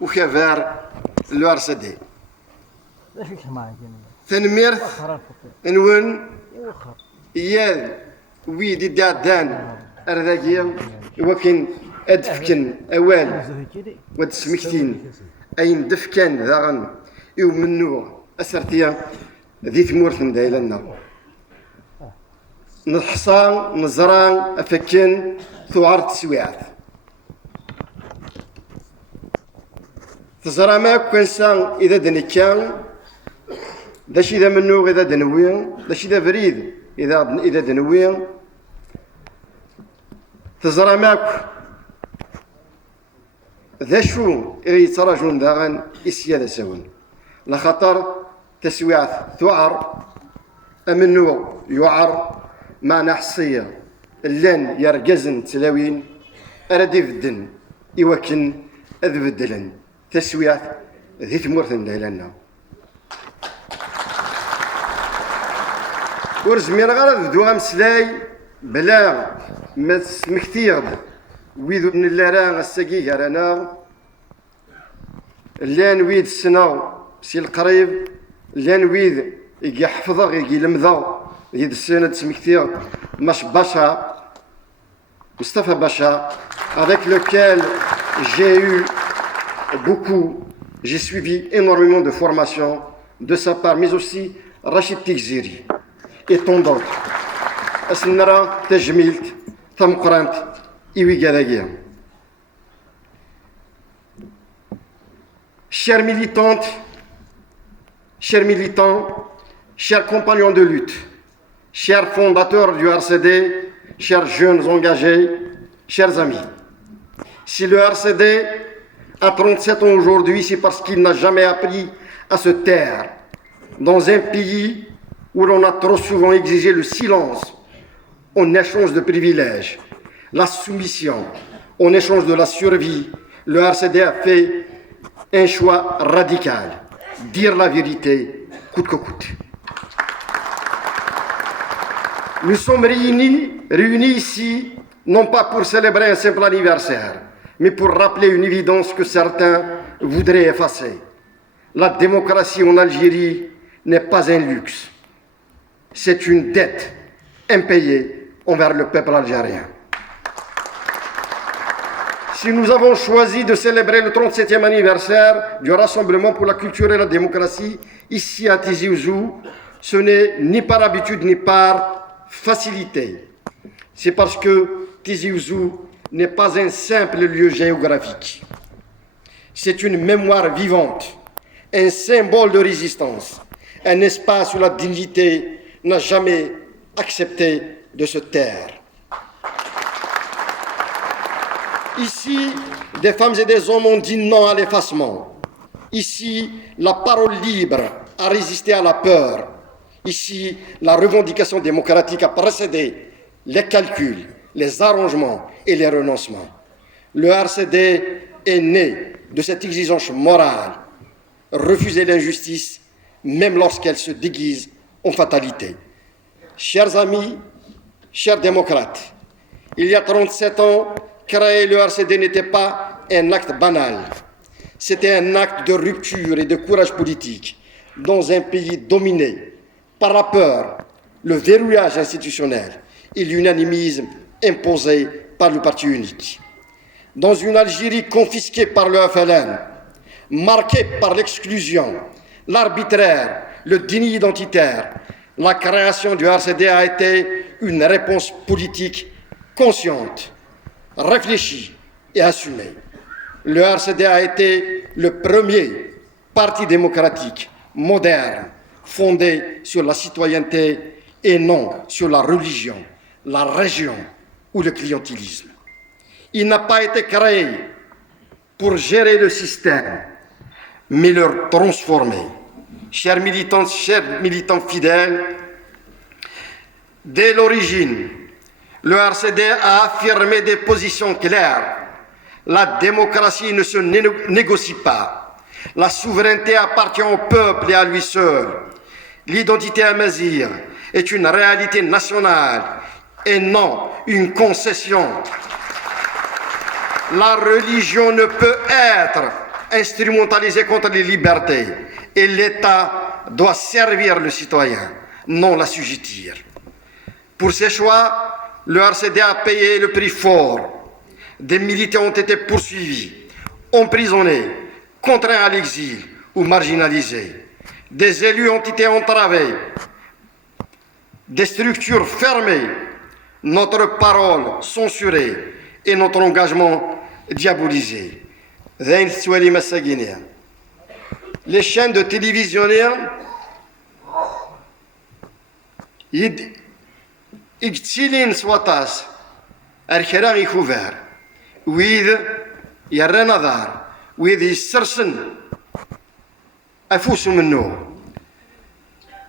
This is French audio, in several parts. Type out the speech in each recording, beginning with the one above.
وكفار لو ار سي دي تنميرت نون يا ويدي دادان أرذاقيا وكن أدفكن أوال ودسمكتين أين دفكن ذاغن يومنو أسرتيا ذي ثمورث دايلنا نحصان نزران أفكن ثوار تسويعات تزرع ما كنسان إذا دنكان داش إذا منو إذا دنوين داش إذا بريد إذا دنوين تزرع ماك ذا شو يتراجون داغن إسيادة سون لخطر تسويعات ثعر أمنو يعر معنى حصية اللان يرجزن تلاوين أردي بدن إوكن أذبدلن تسويعات ذي ثمورثن دايلنا ورزمير غير ذو غمسلاي بلا ما تسمكتيغ ويذو من اللاران الساقي رانا اللان ويد السنة سي القريب اللان ويد يجي حفظه يجي لمذا يد السنة تسمكتيغ مش باشا مصطفى باشا avec lequel j'ai eu beaucoup, j'ai suivi énormément de formations de sa part, mais aussi Rachid Tigziri et tant d'autres. Asnara, Tajmilt, Tamqrant, Iwi Galagia. Chers militantes, chers militants, chers compagnons de lutte, chers fondateurs du RCD, chers jeunes engagés, chers amis, si le RCD a 37 ans aujourd'hui, c'est parce qu'il n'a jamais appris à se taire dans un pays où l'on a trop souvent exigé le silence en échange de privilèges, la soumission en échange de la survie. Le RCD a fait un choix radical, dire la vérité coûte que coûte. Nous sommes réunis ici, non pas pour célébrer un simple anniversaire, mais pour rappeler une évidence que certains voudraient effacer. La démocratie en Algérie n'est pas un luxe, c'est une dette impayée envers le peuple algérien. Si nous avons choisi de célébrer le 37e anniversaire du Rassemblement pour la culture et la démocratie ici à Tizi Ouzou, ce n'est ni par habitude ni par facilité. C'est parce que Tizi Ouzou n'est pas un simple lieu géographique. C'est une mémoire vivante, un symbole de résistance, un espace où la dignité n'a jamais accepté de se taire. Ici, des femmes et des hommes ont dit non à l'effacement. Ici, la parole libre a résisté à la peur. Ici, la revendication démocratique a précédé les calculs, les arrangements et les renoncements. Le RCD est né de cette exigence morale, refuser l'injustice, même lorsqu'elle se déguise en fatalité. Chers amis, chers démocrates, il y a 37 ans, créer le RCD n'était pas un acte banal. C'était un acte de rupture et de courage politique dans un pays dominé par la peur, le verrouillage institutionnel et l'unanimisme imposé par le parti unique. Dans une Algérie confisquée par le FLN, marquée par l'exclusion, l'arbitraire, le déni identitaire, la création du RCD a été une réponse politique consciente, réfléchie et assumée. Le RCD a été le premier parti démocratique moderne, fondé sur la citoyenneté et non sur la religion, la région ou le clientélisme. Il n'a pas été créé pour gérer le système, mais le transformer. Chers militants fidèles, dès l'origine, le RCD a affirmé des positions claires. La démocratie ne se négocie pas. La souveraineté appartient au peuple et à lui seul. L'identité amazigh est une réalité nationale et non une concession. La religion ne peut être instrumentalisée contre les libertés. Et l'État doit servir le citoyen, non l'assujettir. Pour ces choix, le RCD a payé le prix fort. Des militants ont été poursuivis, emprisonnés, contraints à l'exil ou marginalisés. Des élus ont été entravés, des structures fermées, notre parole censurée et notre engagement diabolisé. Les chaînes de télévision يقتلين سواتاس الكراغ يكوفار ويذ يرى نظار ويذ يسرسن أفوس منه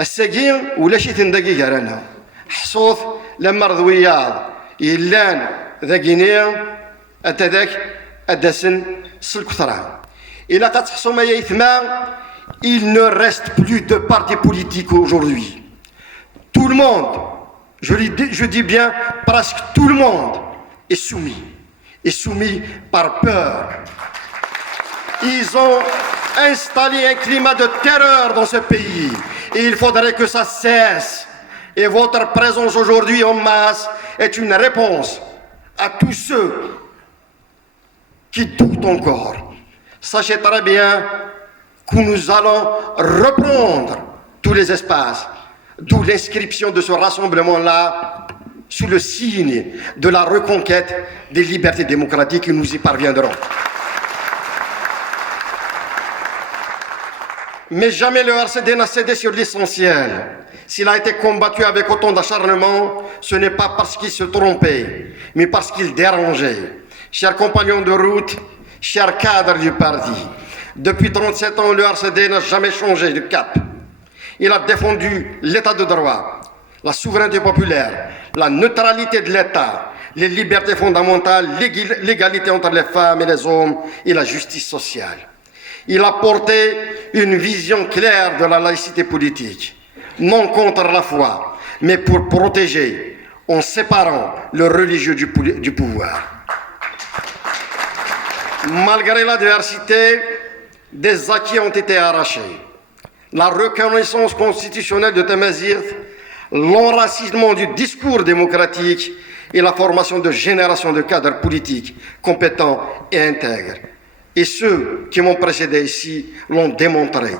الساقين ولا شي تندقي رانا حصوث لما رضوياض يلان ذاقينيا أتذاك أدسن سلكثران إلا تتحصو ما يثمان il ne reste plus de partis politiques aujourd'hui. Tout le monde, je dis bien presque tout le monde est soumis par peur. Ils ont installé un climat de terreur dans ce pays et il faudrait que ça cesse. Et votre présence aujourd'hui en masse est une réponse à tous ceux qui doutent encore. Sachez très bien que nous allons reprendre tous les espaces, d'où l'inscription de ce rassemblement-là sous le signe de la reconquête des libertés démocratiques et nous y parviendrons. Mais jamais le RCD n'a cédé sur l'essentiel. S'il a été combattu avec autant d'acharnement, ce n'est pas parce qu'il se trompait, mais parce qu'il dérangeait. Chers compagnons de route, chers cadres du parti, depuis 37 ans, le RCD n'a jamais changé de cap. Il a défendu l'état de droit, la souveraineté populaire, la neutralité de l'État, les libertés fondamentales, l'égalité entre les femmes et les hommes et la justice sociale. Il a porté une vision claire de la laïcité politique, non contre la foi, mais pour protéger, en séparant le religieux du pouvoir. Malgré l'adversité, des acquis ont été arrachés. La reconnaissance constitutionnelle de Tamazight, l'enracinement du discours démocratique et la formation de générations de cadres politiques compétents et intègres. Et ceux qui m'ont précédé ici l'ont démontré.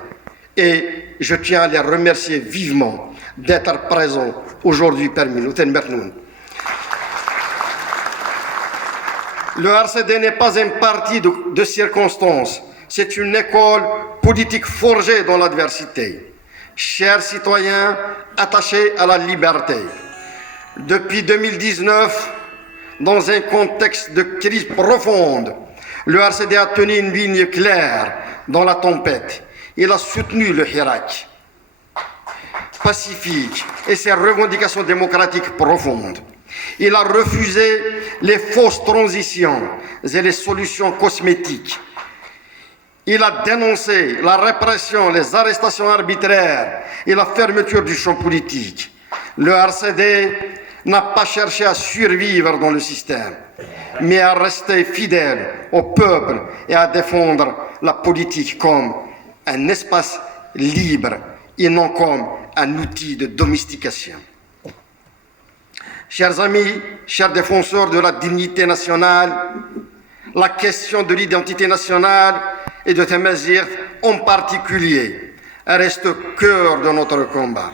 Et je tiens à les remercier vivement d'être présents aujourd'hui parmi nous. Le RCD n'est pas un parti de circonstances. C'est une école politique forgée dans l'adversité. Chers citoyens attachés à la liberté, depuis 2019, dans un contexte de crise profonde, le RCD a tenu une ligne claire dans la tempête. Il a soutenu le Hirak pacifique et ses revendications démocratiques profondes. Il a refusé les fausses transitions et les solutions cosmétiques. Il a dénoncé la répression, les arrestations arbitraires et la fermeture du champ politique. Le RCD n'a pas cherché à survivre dans le système, mais à rester fidèle au peuple et à défendre la politique comme un espace libre et non comme un outil de domestication. Chers amis, chers défenseurs de la dignité nationale, la question de l'identité nationale et de Tamazight en particulier reste au cœur de notre combat.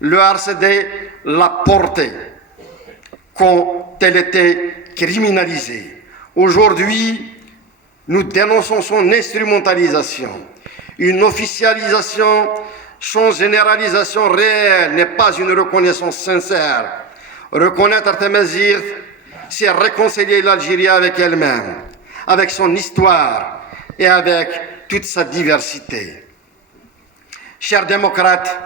Le RCD l'a portée quand elle était criminalisée. Aujourd'hui, nous dénonçons son instrumentalisation. Une officialisation sans généralisation réelle n'est pas une reconnaissance sincère. Reconnaître Tamazight, c'est réconcilier l'Algérie avec elle-même, avec son histoire et avec toute sa diversité. Chers démocrates,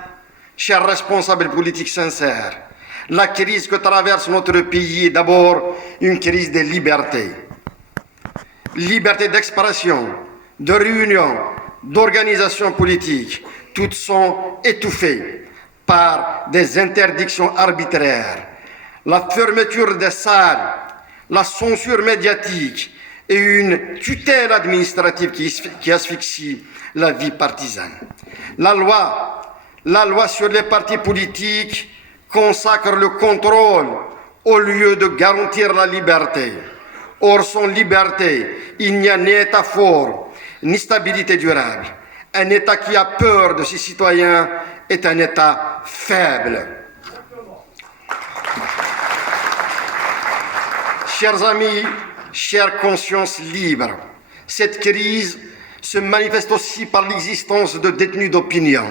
chers responsables politiques sincères, la crise que traverse notre pays est d'abord une crise des libertés. Liberté d'expression, de réunion, d'organisation politique, toutes sont étouffées par des interdictions arbitraires. La fermeture des salles, la censure médiatique et une tutelle administrative qui asphyxie la vie partisane. La loi sur les partis politiques consacre le contrôle au lieu de garantir la liberté. Or, sans liberté, il n'y a ni État fort, ni stabilité durable. Un État qui a peur de ses citoyens est un État faible. Chers amis, chères consciences libres, cette crise se manifeste aussi par l'existence de détenus d'opinion.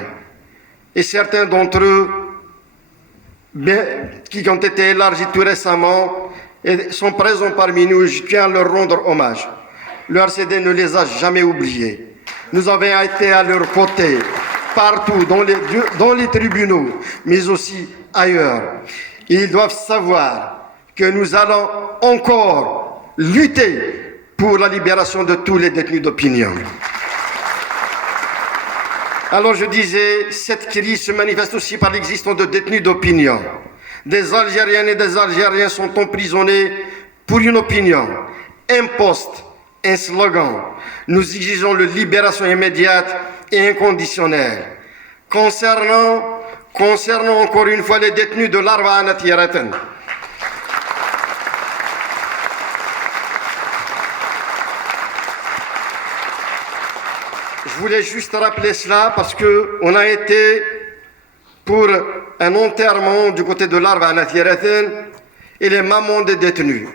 Et certains d'entre eux, qui ont été élargis tout récemment, et sont présents parmi nous, je tiens à leur rendre hommage. Le RCD ne les a jamais oubliés. Nous avons été à leur côté, partout, dans les tribunaux, mais aussi ailleurs. Et ils doivent savoir que nous allons encore lutter pour la libération de tous les détenus d'opinion. Alors je disais, cette crise se manifeste aussi par l'existence de détenus d'opinion. Des Algériennes et des Algériens sont emprisonnés pour une opinion, un poste, un slogan. Nous exigeons la libération immédiate et inconditionnelle. Concernant encore une fois les détenus de l'Arba'a Nathiraten, je voulais juste rappeler cela parce qu'on a été pour un enterrement du côté de l'Arba'a Nathiraten et les mamans des détenus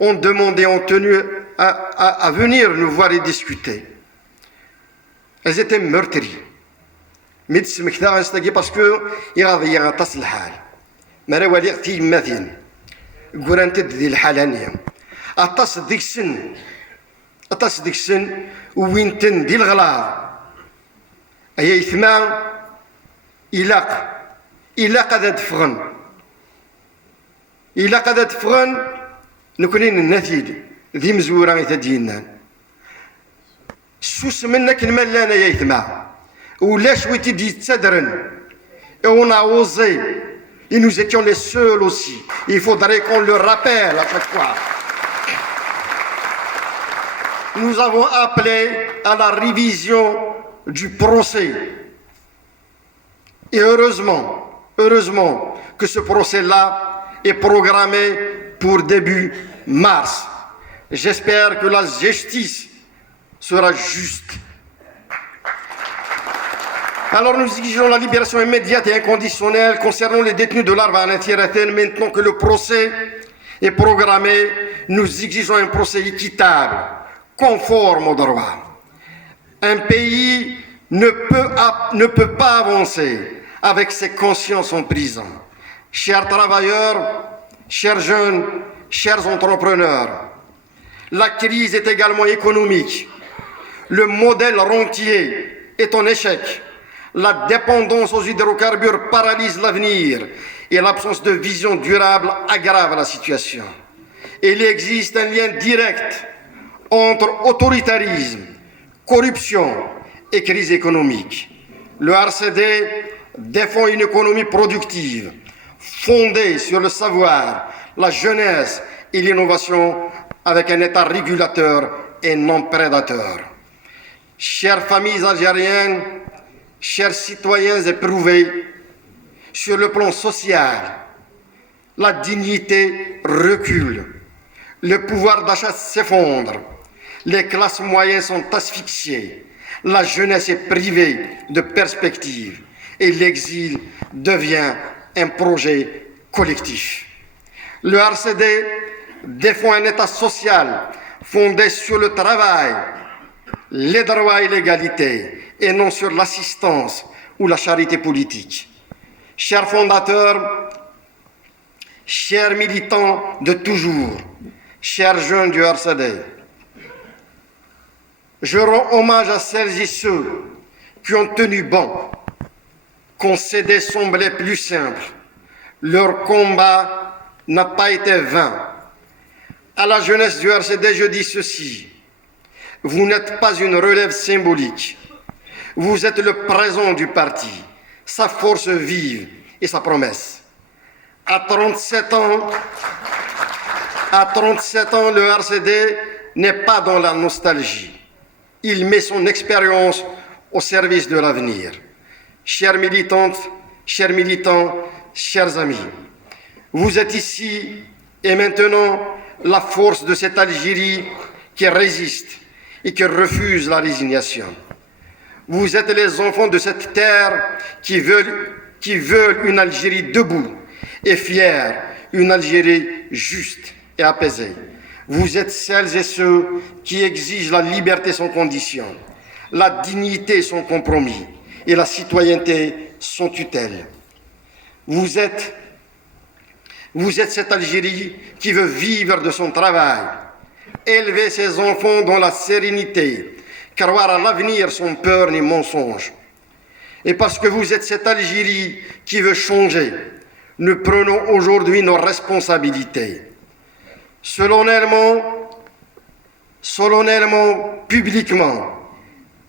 ont demandé, ont tenu à venir nous voir et discuter. Elles étaient meurtries. Mais parce que il y a un tas de hal. Mais là, il y a des mathines. Gourante de l'halania. Atas dixon, وين دي الغلا. أي ثمان إلا قد تفغن نكونين النتيد ذي مزورة يتدينان سوس منك الملانا يا ثمان ولا شويتي دي تسدرن on a osé et nous étions les seuls aussi. Il faudrait qu'on le rappelle à chaque fois. Nous avons appelé à la révision du procès. Et heureusement que ce procès-là est programmé pour début mars. J'espère que la justice sera juste. Alors nous exigeons la libération immédiate et inconditionnelle concernant les détenus de l'Arba'a Nathiraten. Maintenant que le procès est programmé, nous exigeons un procès équitable, conforme au droit. Un pays ne peut pas avancer avec ses consciences en prison. Chers travailleurs, chers jeunes, chers entrepreneurs, la crise est également économique. Le modèle rentier est en échec. La dépendance aux hydrocarbures paralyse l'avenir et l'absence de vision durable aggrave la situation. Il existe un lien direct entre autoritarisme, corruption et crise économique. Le RCD défend une économie productive, fondée sur le savoir, la jeunesse et l'innovation, avec un État régulateur et non prédateur. Chères familles algériennes, chers citoyens éprouvés, sur le plan social, la dignité recule, le pouvoir d'achat s'effondre, les classes moyennes sont asphyxiées, la jeunesse est privée de perspectives et l'exil devient un projet collectif. Le RCD défend un État social fondé sur le travail, les droits et l'égalité, et non sur l'assistance ou la charité politique. Chers fondateurs, chers militants de toujours, chers jeunes du RCD, je rends hommage à celles et ceux qui ont tenu bon, qu'on cédé semblait plus simple. Leur combat n'a pas été vain. À la jeunesse du RCD, je dis ceci: vous n'êtes pas une relève symbolique. Vous êtes le présent du parti, sa force vive et sa promesse. À 37 ans, le RCD n'est pas dans la nostalgie. Il met son expérience au service de l'avenir. Chères militantes, chers militants, chers amis, vous êtes ici et maintenant la force de cette Algérie qui résiste et qui refuse la résignation. Vous êtes les enfants de cette terre qui veulent une Algérie debout et fière, une Algérie juste et apaisée. Vous êtes celles et ceux qui exigent la liberté sans condition, la dignité sans compromis et la citoyenneté sans tutelle. Vous êtes cette Algérie qui veut vivre de son travail, élever ses enfants dans la sérénité, croire à l'avenir sans peur ni mensonge. Et parce que vous êtes cette Algérie qui veut changer, nous prenons aujourd'hui nos responsabilités. Solennellement, publiquement,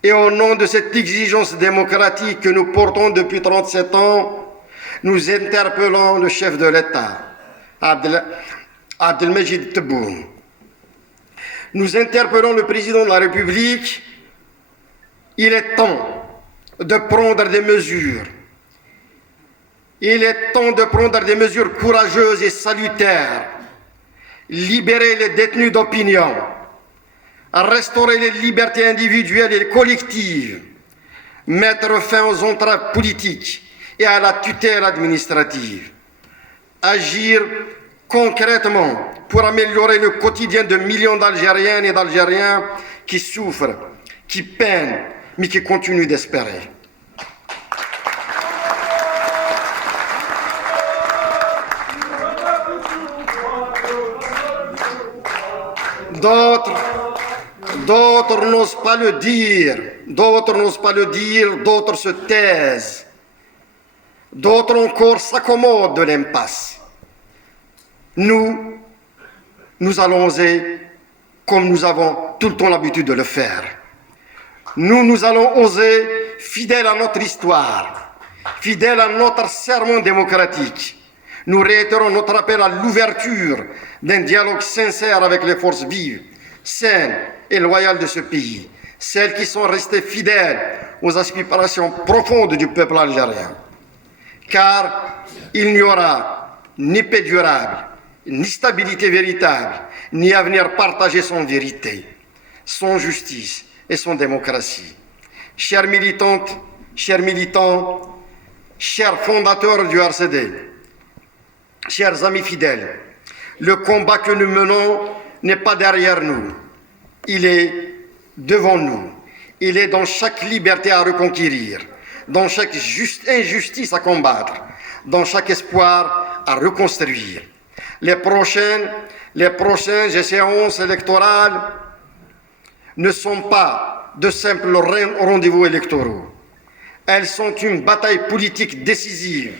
et au nom de cette exigence démocratique que nous portons depuis 37 ans, nous interpellons le chef de l'État, Abdelmajid Tebboune. Nous interpellons le président de la République. Il est temps de prendre des mesures. Il est temps de prendre des mesures courageuses et salutaires. Libérer les détenus d'opinion, restaurer les libertés individuelles et collectives, mettre fin aux entraves politiques et à la tutelle administrative, agir concrètement pour améliorer le quotidien de millions d'Algériennes et d'Algériens qui souffrent, qui peinent, mais qui continuent d'espérer. D'autres n'osent pas le dire, d'autres se taisent, d'autres encore s'accommodent de l'impasse. Nous allons oser comme nous avons tout le temps l'habitude de le faire. Nous allons oser, fidèles à notre histoire, fidèles à notre serment démocratique. Nous réitérons notre appel à l'ouverture d'un dialogue sincère avec les forces vives, saines et loyales de ce pays, celles qui sont restées fidèles aux aspirations profondes du peuple algérien. Car il n'y aura ni paix durable, ni stabilité véritable, ni avenir partagé sans vérité, sans justice et sans démocratie. Chères militantes, chers militants, chers fondateurs du RCD, chers amis fidèles, le combat que nous menons n'est pas derrière nous, il est devant nous. Il est dans chaque liberté à reconquérir, dans chaque injustice à combattre, dans chaque espoir à reconstruire. Les prochaines échéances électorales ne sont pas de simples rendez-vous électoraux. Elles sont une bataille politique décisive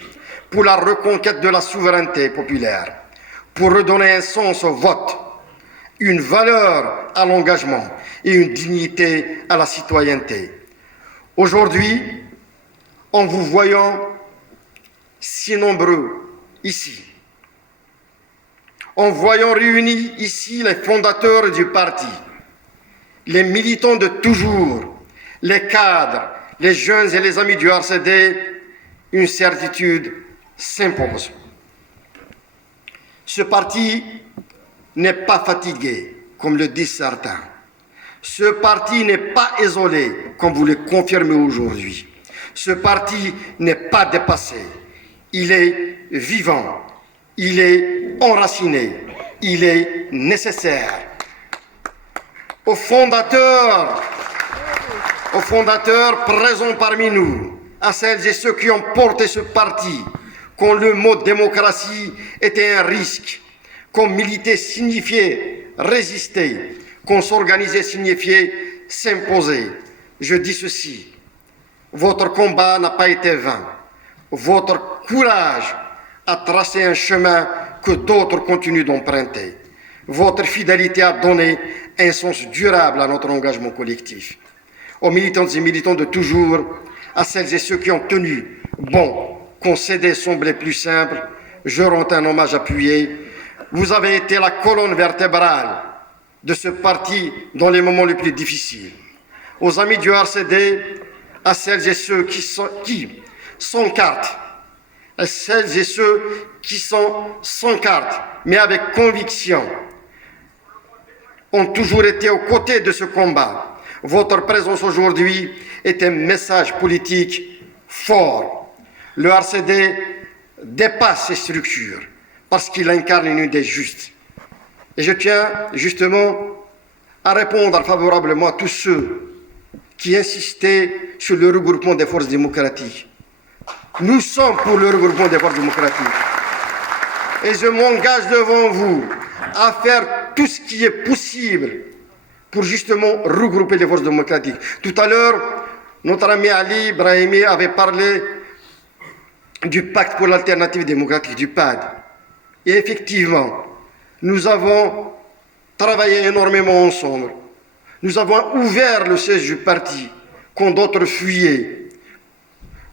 pour la reconquête de la souveraineté populaire, pour redonner un sens au vote, une valeur à l'engagement et une dignité à la citoyenneté. Aujourd'hui, en vous voyant si nombreux ici, en voyant réunis ici les fondateurs du parti, les militants de toujours, les cadres, les jeunes et les amis du RCD, une certitude s'impose. Ce parti n'est pas fatigué, comme le disent certains. Ce parti n'est pas isolé, comme vous le confirmez aujourd'hui. Ce parti n'est pas dépassé. Il est vivant, il est enraciné, il est nécessaire. Aux fondateurs présents parmi nous, à celles et ceux qui ont porté ce parti, quand le mot démocratie était un risque, quand militer signifiait résister, quand s'organiser signifiait s'imposer. Je dis ceci, votre combat n'a pas été vain. Votre courage a tracé un chemin que d'autres continuent d'emprunter. Votre fidélité a donné un sens durable à notre engagement collectif. Aux militantes et militants de toujours, à celles et ceux qui ont tenu bon, concéder semblait plus simple, je rends un hommage appuyé. Vous avez été la colonne vertébrale de ce parti dans les moments les plus difficiles. Aux amis du RCD, à celles et ceux qui s'encartent, à celles et ceux qui sont sans carte, mais avec conviction, ont toujours été aux côtés de ce combat. Votre présence aujourd'hui est un message politique fort. Le RCD dépasse ces structures parce qu'il incarne une idée juste. Et je tiens justement à répondre favorablement à tous ceux qui insistaient sur le regroupement des forces démocratiques. Nous sommes pour le regroupement des forces démocratiques. Et je m'engage devant vous à faire tout ce qui est possible pour justement regrouper les forces démocratiques. Tout à l'heure, notre ami Ali Brahimi avait parlé du pacte pour l'alternative démocratique, du PAD. Et effectivement, nous avons travaillé énormément ensemble. Nous avons ouvert le siège du parti quand d'autres fuyaient.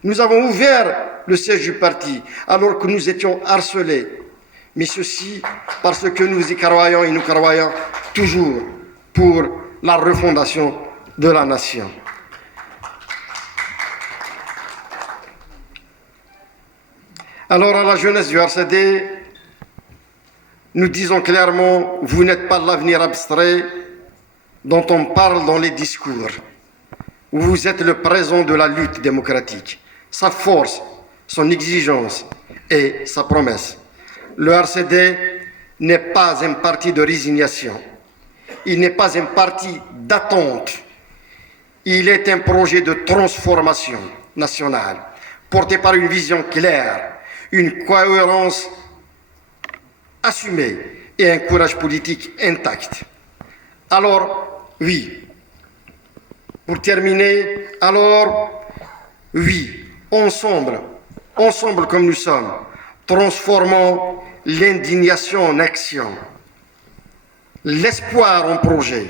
Nous avons ouvert le siège du parti alors que nous étions harcelés. Mais ceci parce que nous y croyons et nous croyons toujours pour la refondation de la nation. Alors à la jeunesse du RCD, nous disons clairement, vous n'êtes pas l'avenir abstrait dont on parle dans les discours. Vous êtes le présent de la lutte démocratique, sa force, son exigence et sa promesse. Le RCD n'est pas un parti de résignation. Il n'est pas un parti d'attente. Il est un projet de transformation nationale, porté par une vision claire, une cohérence assumée et un courage politique intact. Alors, oui, pour terminer, oui, ensemble comme nous sommes, transformons l'indignation en action, l'espoir en projet,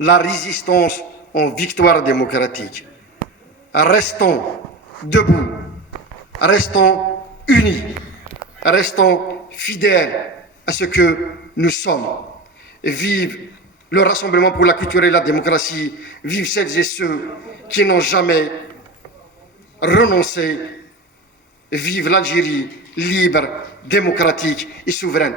la résistance en victoire démocratique. Restons debout, restons unis, restons fidèles à ce que nous sommes. Vive le Rassemblement pour la culture et la démocratie, vive celles et ceux qui n'ont jamais renoncé. Vive l'Algérie libre, démocratique et souveraine.